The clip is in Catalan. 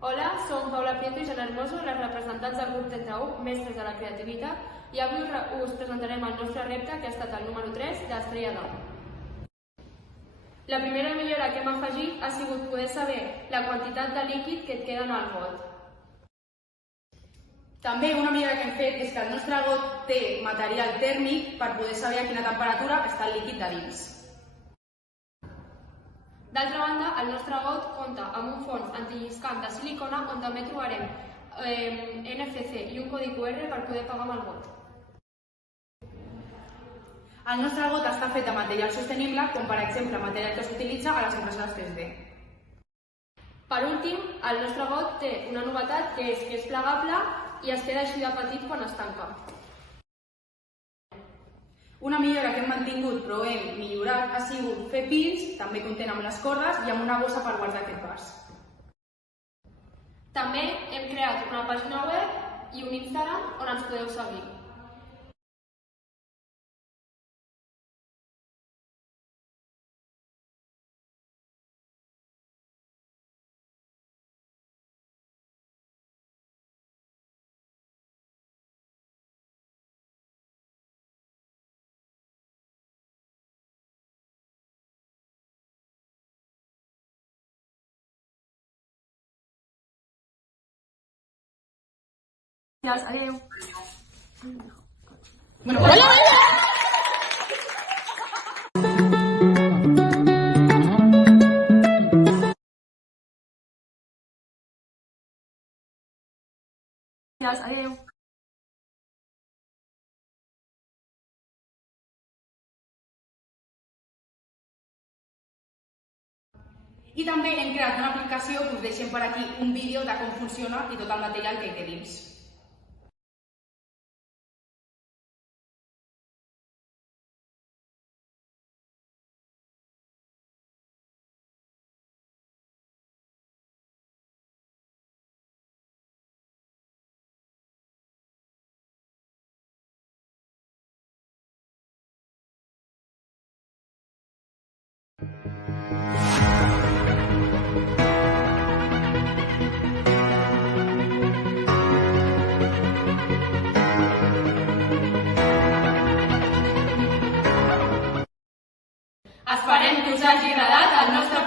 Hola, som Paula Prieto i Joan Hermoso, les representants del grup 31, mestres de la creativitat, i avui us presentarem el nostre repte, que ha estat el número 3 d'Estrella d'Am. La primera millora que hem afegit ha sigut poder saber la quantitat de líquid que et queda en el got. També una millora que hem fet és que el nostre got té material tèrmic per poder saber a quina temperatura està el líquid de dins. D'altra banda, el nostre got compta amb un fons antilliscant de silicona on també trobarem NFC i un codi QR per poder pagar amb el got. El nostre got està fet de material sostenible, com per exemple material que s'utilitza a les impressores 3D. Per últim, el nostre got té una novetat que és plegable i es queda així de petit quan es tanca. Una millora que hem mantingut però hem millorat ha sigut fer pins, també content amb les cordes i amb una bossa per guardar aquest pas. També hem creat una pàgina web i un Instagram on ens podeu seguir. Adéu. Adéu. I també hem creat una aplicació que us deixem per aquí un vídeo de com funciona i tot el material que hi té dins. Esperem que us hagi agradat el nostre